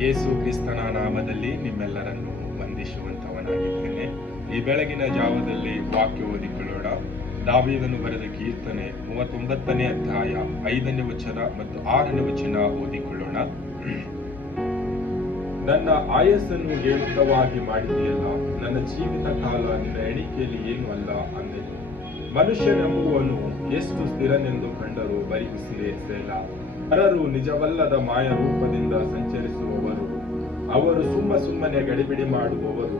ಯೇಸು ಕ್ರಿಸ್ತನ ನಾಮದಲ್ಲಿ ನಿಮ್ಮೆಲ್ಲರನ್ನು ವಂದಿಸುವಂತವನಾಗಿದ್ದೇನೆ. ಈ ಬೆಳಗಿನ ಜಾವದಲ್ಲಿ ವಾಕ್ಯ ಓದಿಕೊಳ್ಳೋಣ. ದಾವೀದನು ಬರೆದ ಕೀರ್ತನೆ 39ನೇ ಅಧ್ಯಾಯ 5ನೇ ವಚನ ಮತ್ತು 6ನೇ ವಚನ ಓದಿಕೊಳ್ಳೋಣ. ನನ್ನ ಆಯಸ್ಸನ್ನು ಏಳುತ್ತವಾಗಿ ಮಾಡಿದೆಯಲ್ಲ, ನನ್ನ ಜೀವಿತ ಕಾಲ ನಿನ್ನ ಎಣಿಕೆಯಲ್ಲಿ ಏನೂ ಅಲ್ಲ ಅಂದೆನು. ಮನುಷ್ಯನೆಂಬುವನು ಎಷ್ಟು ಸ್ಥಿರನೆಂದು ಕಂಡರೂ ಬರೀ ಉಸಿರೇ ಸೇಲ. ನರರು ನಿಜವಲ್ಲದ ಮಾಯ ರೂಪದಿಂದ ಸಂಚರಿಸುವವರು, ಅವರು ಸುಮ್ಮನೆ ಗಡಿಬಿಡಿ ಮಾಡುವವರು.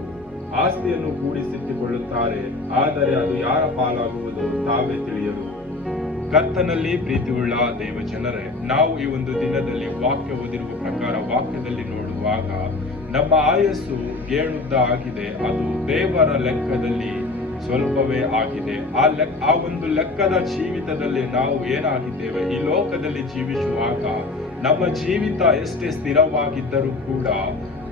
ಆಸ್ತಿಯನ್ನು ಕೂಡಿಸಿಟ್ಟುಕೊಳ್ಳುತ್ತಾರೆ, ಆದರೆ ಅದು ಯಾರ ಪಾಲಾಗುವುದೋ ತಾವೇ ತಿಳಿಯರು. ಕರ್ತನಲ್ಲಿ ಪ್ರೀತಿಯುಳ್ಳ ದೇವ ಜನರೇ, ನಾವು ಈ ಒಂದು ದಿನದಲ್ಲಿ ವಾಕ್ಯ ಓದಿರುವ ಪ್ರಕಾರ ವಾಕ್ಯದಲ್ಲಿ ನೋಡುವಾಗ ನಮ್ಮ ಆಯಸ್ಸು ಗೇಣುದ್ದ ಆಗಿದೆ. ಅದು ದೇವರ ಲೆಕ್ಕದಲ್ಲಿ ಸ್ವಲ್ಪವೇ ಆಗಿದೆ. ಆ ಒಂದು ಲೆಕ್ಕದ ಜೀವಿತದಲ್ಲಿ ನಾವು ಏನಾಗಿದ್ದೇವೆ, ಈ ಲೋಕದಲ್ಲಿ ಜೀವಿಸುವಾಗ ನಮ್ಮ ಜೀವಿತ ಎಷ್ಟೇ ಸ್ಥಿರವಾಗಿದ್ದರೂ ಕೂಡ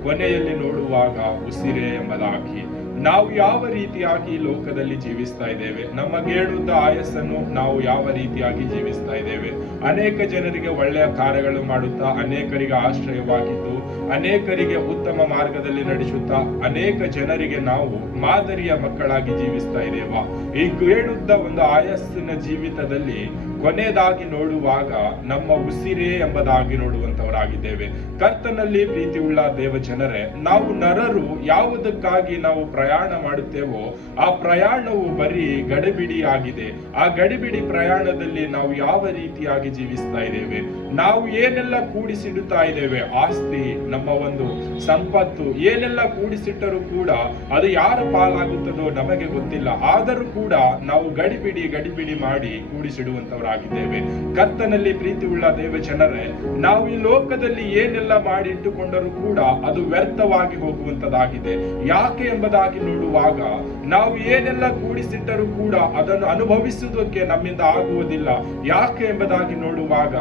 ಕೊನೆಯಲ್ಲಿ ನೋಡುವಾಗ ಉಸಿರೇ ಎಂಬುದಾಗಿ ನಾವು ಯಾವ ರೀತಿಯಾಗಿ ಈ ಲೋಕದಲ್ಲಿ ಜೀವಿಸ್ತಾ ಇದ್ದೇವೆ, ನಮ್ಮ ಗೇಣುದ್ದ ಆಯಸ್ಸನ್ನು ನಾವು ಯಾವ ರೀತಿಯಾಗಿ ಜೀವಿಸ್ತಾ ಇದ್ದೇವೆ. ಅನೇಕ ಜನರಿಗೆ ಒಳ್ಳೆಯ ಕಾರ್ಯಗಳು ಮಾಡುತ್ತಾ, ಅನೇಕರಿಗೆ ಆಶ್ರಯವಾಗಿದ್ದು, ಅನೇಕರಿಗೆ ಉತ್ತಮ ಮಾರ್ಗದಲ್ಲಿ ನಡೆಸುತ್ತಾ, ಅನೇಕ ಜನರಿಗೆ ನಾವು ಮಾದರಿಯ ಮಕ್ಕಳಾಗಿ ಜೀವಿಸ್ತಾ ಇದ್ದೇವಾ? ಈ ಗೇಣುದ್ದ ಒಂದು ಆಯಸ್ಸಿನ ಜೀವಿತದಲ್ಲಿ ಕೊನೆಯದಾಗಿ ನೋಡುವಾಗ ನಮ್ಮ ಉಸಿರೇ ಎಂಬುದಾಗಿ ನೋಡುವಂತವರಾಗಿದ್ದೇವೆ. ಕರ್ತನಲ್ಲಿ ಪ್ರೀತಿಯುಳ್ಳ ದೇವ ಜನರೇ, ನಾವು ನರರು ಯಾವುದಕ್ಕಾಗಿ ನಾವು ಪ್ರಯಾಣ ಮಾಡುತ್ತೇವೋ ಆ ಪ್ರಯಾಣವು ಬರೀ ಗಡಿಬಿಡಿ ಆಗಿದೆ. ಆ ಗಡಿಬಿಡಿ ಪ್ರಯಾಣದಲ್ಲಿ ನಾವು ಯಾವ ರೀತಿಯಾಗಿ ಜೀವಿಸ್ತಾ ಇದ್ದೇವೆ, ನಾವು ಏನೆಲ್ಲ ಕೂಡಿಸಿಡುತ್ತಾ ಇದ್ದೇವೆ, ಆಸ್ತಿ, ನಮ್ಮ ಒಂದು ಸಂಪತ್ತು ಏನೆಲ್ಲ ಕೂಡಿಸಿಟ್ಟರೂ ಕೂಡ ಅದು ಯಾರ ಪಾಲಾಗುತ್ತದೋ ನಮಗೆ ಗೊತ್ತಿಲ್ಲ. ಆದರೂ ಕೂಡ ನಾವು ಗಡಿಬಿಡಿ ಮಾಡಿ ಕೂಡಿಸಿಡುವಂತವರಾಗಿದ್ದೇವೆ. ಕರ್ತನಲ್ಲಿ ಪ್ರೀತಿಯುಳ್ಳ ದೇವ ಜನರೇ, ನಾವು ಈ ಲೋಕದಲ್ಲಿ ಏನೆಲ್ಲ ಮಾಡಿ ಇಟ್ಟುಕೊಂಡರೂ ಕೂಡ ಅದು ವ್ಯರ್ಥವಾಗಿ ಹೋಗುವಂತದಾಗಿದೆ. ಯಾಕೆ ಎಂಬುದಾಗಿ ನೋಡುವಾಗ ನಾವು ಏನೆಲ್ಲ ಕೂಡಿಸಿಟ್ಟರೂ ಕೂಡ ಅದನ್ನು ಅನುಭವಿಸುವುದಕ್ಕೆ ನಮ್ಮಿಂದ ಆಗುವುದಿಲ್ಲ. ಯಾಕೆ ಎಂಬುದಾಗಿ ನೋಡುವಾಗ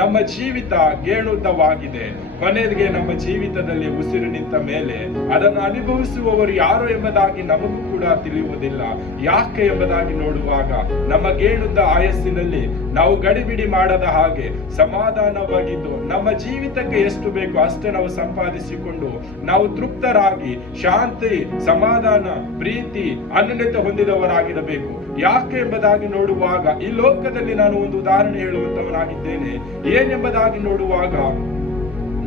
ನಮ್ಮ ಜೀವಿತ ಗೇಣುದ್ದವಾಗಿದೆ. ಕೊನೆಗೆ ನಮ್ಮ ಜೀವಿತದಲ್ಲಿ ಉಸಿರು ನಿಂತ ಮೇಲೆ ಅದನ್ನು ಅನುಭವಿಸುವವರು ಯಾರು ಎಂಬುದಾಗಿ ನಮಗೂ ಕೂಡ ತಿಳಿಯುವುದಿಲ್ಲ. ಯಾಕೆ ಎಂಬುದಾಗಿ ನೋಡುವಾಗ ನಮ್ಮ ಗೇಣುದ್ದ ಆಯಸ್ಸಿನಲ್ಲಿ ನಾವು ಗಡಿಬಿಡಿ ಮಾಡದ ಹಾಗೆ ಸಮಾಧಾನವಾಗಿದ್ದು, ನಮ್ಮ ಜೀವಿತಕ್ಕೆ ಎಷ್ಟು ಬೇಕು ಅಷ್ಟೇ ನಾವು ಸಂಪಾದಿಸಿಕೊಂಡು ನಾವು ತೃಪ್ತರಾಗಿ ಶಾಂತಿ, ಸಮಾಧಾನ, ಪ್ರೀತಿ, ಅನ್ಯೋನ್ಯತೆ ಹೊಂದಿದವರಾಗಿರಬೇಕು. ಯಾಕೆ ಎಂಬುದಾಗಿ ನೋಡುವಾಗ ಈ ಲೋಕದಲ್ಲಿ ನಾನು ಒಂದು ಉದಾಹರಣೆ ಹೇಳುವಂತವನಾಗಿದ್ದೇನೆ. ಏನೆಂಬುದಾಗಿ ನೋಡುವಾಗ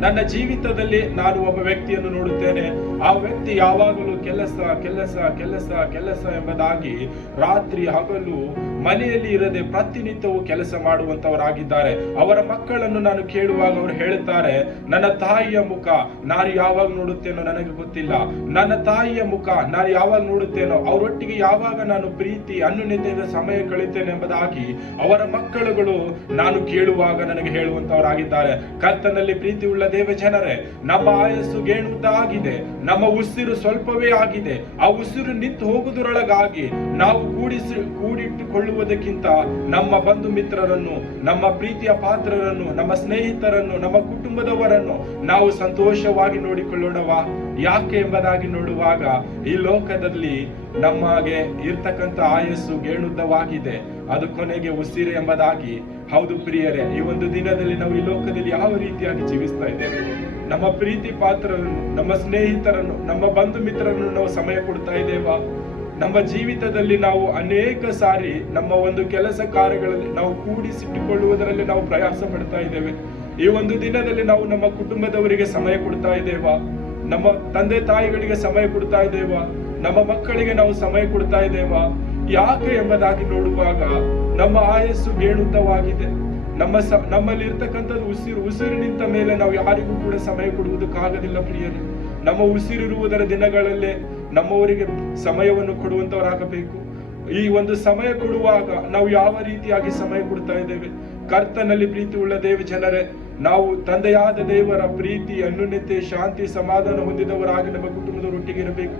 ನನ್ನ ಜೀವಿತದಲ್ಲಿ ನಾನು ಒಬ್ಬ ವ್ಯಕ್ತಿಯನ್ನು ನೋಡುತ್ತೇನೆ. ಆ ವ್ಯಕ್ತಿ ಯಾವಾಗಲೂ ಕೆಲಸ ಎಂಬುದಾಗಿ ರಾತ್ರಿ ಹಗಲು ಮನೆಯಲ್ಲಿ ಇರದೆ ಪ್ರತಿನಿತ್ಯವೂ ಕೆಲಸ ಮಾಡುವಂತವರಾಗಿದ್ದಾರೆ. ಅವರ ಮಕ್ಕಳನ್ನು ನಾನು ಕೇಳುವಾಗ ಅವರು ಹೇಳುತ್ತಾರೆ, ನನ್ನ ತಾಯಿಯ ಮುಖ ನಾನು ಯಾವಾಗ ನೋಡುತ್ತೇನೋ ನನಗೆ ಗೊತ್ತಿಲ್ಲ. ನನ್ನ ತಾಯಿಯ ಮುಖ ನಾನು ಯಾವಾಗ ನೋಡುತ್ತೇನೋ ಅವರೊಟ್ಟಿಗೆ ಯಾವಾಗ ನಾನು ಪ್ರೀತಿ ಅನ್ಯೋನ್ಯತೆಯ ಸಮಯ ಕಳೆಯುತ್ತೇನೆ ಎಂಬುದಾಗಿ ಅವರ ಮಕ್ಕಳುಗಳು ನಾನು ಕೇಳುವಾಗ ನನಗೆ ಹೇಳುವಂತವರಾಗಿದ್ದಾರೆ. ಕರ್ತನಲ್ಲಿ ಪ್ರೀತಿಯುಳ್ಳ ದೇವ ಜನರೇ, ನಮ್ಮ ಆಯಸ್ಸು ಗೇಣುದ್ದ ಆಗಿದೆ, ನಮ್ಮ ಉಸಿರು ಸ್ವಲ್ಪವೇ ಆಗಿದೆ. ಆ ಉಸಿರು ನಿಂತು ಹೋಗುವುದರೊಳಗಾಗಿ ನಾವು ಕೂಡಿಟ್ಟುಕೊಳ್ಳುವುದಕ್ಕಿಂತ ನಮ್ಮ ಬಂಧು ಮಿತ್ರರನ್ನು, ನಮ್ಮ ಪ್ರೀತಿಯ ಪಾತ್ರರನ್ನು, ನಮ್ಮ ಸ್ನೇಹಿತರನ್ನು, ನಮ್ಮ ಕುಟುಂಬದವರನ್ನು ನಾವು ಸಂತೋಷವಾಗಿ ನೋಡಿಕೊಳ್ಳೋಣವಾ? ಯಾಕೆ ಎಂಬುದಾಗಿ ನೋಡುವಾಗ ಈ ಲೋಕದಲ್ಲಿ ನಮಗೆ ಇರ್ತಕ್ಕಂಥ ಆಯಸ್ಸು ಗೇಣುದ್ದವಾಗಿದೆ, ಅದು ಕೊನೆಗೆ ಉಸಿರು ಎಂಬುದಾಗಿ. ಹೌದು ಪ್ರಿಯರೇ, ಈ ಒಂದು ದಿನದಲ್ಲಿ ನಾವು ಈ ಲೋಕದಲ್ಲಿ ಯಾವ ರೀತಿಯಾಗಿ ಜೀವಿಸ್ತಾ ಇದ್ದೇವೆ? ನಮ್ಮ ಪ್ರೀತಿ ಪಾತ್ರರನ್ನು, ನಮ್ಮ ಸ್ನೇಹಿತರನ್ನು, ನಮ್ಮ ಬಂಧು ಮಿತ್ರರನ್ನು ನಾವು ಸಮಯ ಕೊಡ್ತಾ ಇದ್ದೇವಾ? ನಮ್ಮ ಜೀವಿತದಲ್ಲಿ ನಾವು ಅನೇಕ ಸಾರಿ ನಮ್ಮ ಒಂದು ಕೆಲಸ ಕಾರ್ಯಗಳಲ್ಲಿ ನಾವು ಕೂಡಿಸಿಟ್ಟುಕೊಳ್ಳುವುದರಲ್ಲಿ ನಾವು ಪ್ರಯಾಸ ಪಡ್ತಾ ಇದ್ದೇವೆ. ಈ ಒಂದು ದಿನದಲ್ಲಿ ನಾವು ನಮ್ಮ ಕುಟುಂಬದವರಿಗೆ ಸಮಯ ಕೊಡ್ತಾ ಇದ್ದೇವಾ? ನಮ್ಮ ತಂದೆ ತಾಯಿಗಳಿಗೆ ಸಮಯ ಕೊಡ್ತಾ ಇದ್ದೇವಾ? ನಮ್ಮ ಮಕ್ಕಳಿಗೆ ನಾವು ಸಮಯ ಕೊಡ್ತಾ ಇದ್ದೇವಾ? ಯಾಕೆ ಎಂಬುದಾಗಿ ನೋಡುವಾಗ ನಮ್ಮ ಆಯಸ್ಸು ಗೇಣುದ್ದವಾಗಿದೆ. ನಮ್ಮಲ್ಲಿ ಇರ್ತಕ್ಕಂಥದ್ದು ಉಸಿರು ನಿಂತ ಮೇಲೆ ನಾವು ಯಾರಿಗೂ ಕೂಡ ಸಮಯ ಕೊಡುವುದಕ್ಕಾಗದಿಲ್ಲ ಪ್ರಿಯರೇ. ನಮ್ಮ ಉಸಿರಿರುವುದರ ದಿನಗಳಲ್ಲೇ ನಮ್ಮವರಿಗೆ ಸಮಯವನ್ನು ಕೊಡುವಂತವರಾಗಬೇಕು. ಈ ಒಂದು ಸಮಯ ಕೊಡುವಾಗ ನಾವು ಯಾವ ರೀತಿಯಾಗಿ ಸಮಯ ಕೊಡ್ತಾ ಇದ್ದೇವೆ? ಕರ್ತನಲ್ಲಿ ಪ್ರೀತಿ ಉಳ್ಳ ದೇವ ಜನರೇ, ನಾವು ತಂದೆಯಾದ ದೇವರ ಪ್ರೀತಿ, ಅನ್ಯೋನ್ಯತೆ, ಶಾಂತಿ, ಸಮಾಧಾನ ಹೊಂದಿದವರಾಗಿ ನಮ್ಮ ಕುಟುಂಬದವರೊಟ್ಟಿಗೆ ಇರಬೇಕು.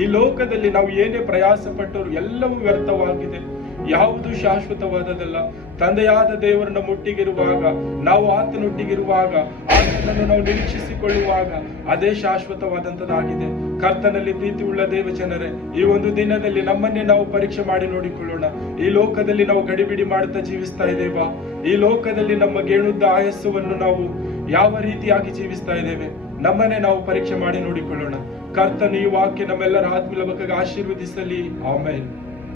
ಈ ಲೋಕದಲ್ಲಿ ನಾವು ಏನೇ ಪ್ರಯಾಸ ಪಟ್ಟರು ಎಲ್ಲವೂ ವ್ಯರ್ಥವಾಗಿದೆ. ಯಾವುದು ಶಾಶ್ವತವಾದದಲ್ಲ. ತಂದೆಯಾದ ದೇವರು ನಮ್ಮೊಟ್ಟಿಗಿರುವಾಗ, ನಾವು ಆತನೊಟ್ಟಿಗಿರುವಾಗ, ಆತನನ್ನು ನಾವು ನಿರೀಕ್ಷಿಸಿಕೊಳ್ಳುವಾಗ ಅದೇ ಶಾಶ್ವತವಾದಂತದಾಗಿದೆ. ಕರ್ತನಲ್ಲಿ ಪ್ರೀತಿ ಉಳ್ಳ ದೇವ ಜನರೇ, ಈ ಒಂದು ದಿನದಲ್ಲಿ ನಮ್ಮನ್ನೇ ನಾವು ಪರೀಕ್ಷೆ ಮಾಡಿ ನೋಡಿಕೊಳ್ಳೋಣ. ಈ ಲೋಕದಲ್ಲಿ ನಾವು ಗಡಿಬಿಡಿ ಮಾಡುತ್ತಾ ಜೀವಿಸ್ತಾ ಇದ್ದೇವಾ? ಈ ಲೋಕದಲ್ಲಿ ನಮ್ಮ ಗೇಣುದ್ದ ಆಯಸ್ಸವನ್ನು ನಾವು ಯಾವ ರೀತಿಯಾಗಿ ಜೀವಿಸ್ತಾ ಇದ್ದೇವೆ? ನಮ್ಮನ್ನೇ ನಾವು ಪರೀಕ್ಷೆ ಮಾಡಿ ನೋಡಿಕೊಳ್ಳೋಣ. ಕರ್ತನು ಈ ವಾಕ್ಯ ನಮ್ಮೆಲ್ಲರ ಆತ್ಮೀಯ ಬಗೆಗೆ ಆಶೀರ್ವದಿಸಲಿ. ಆಮೆನ್.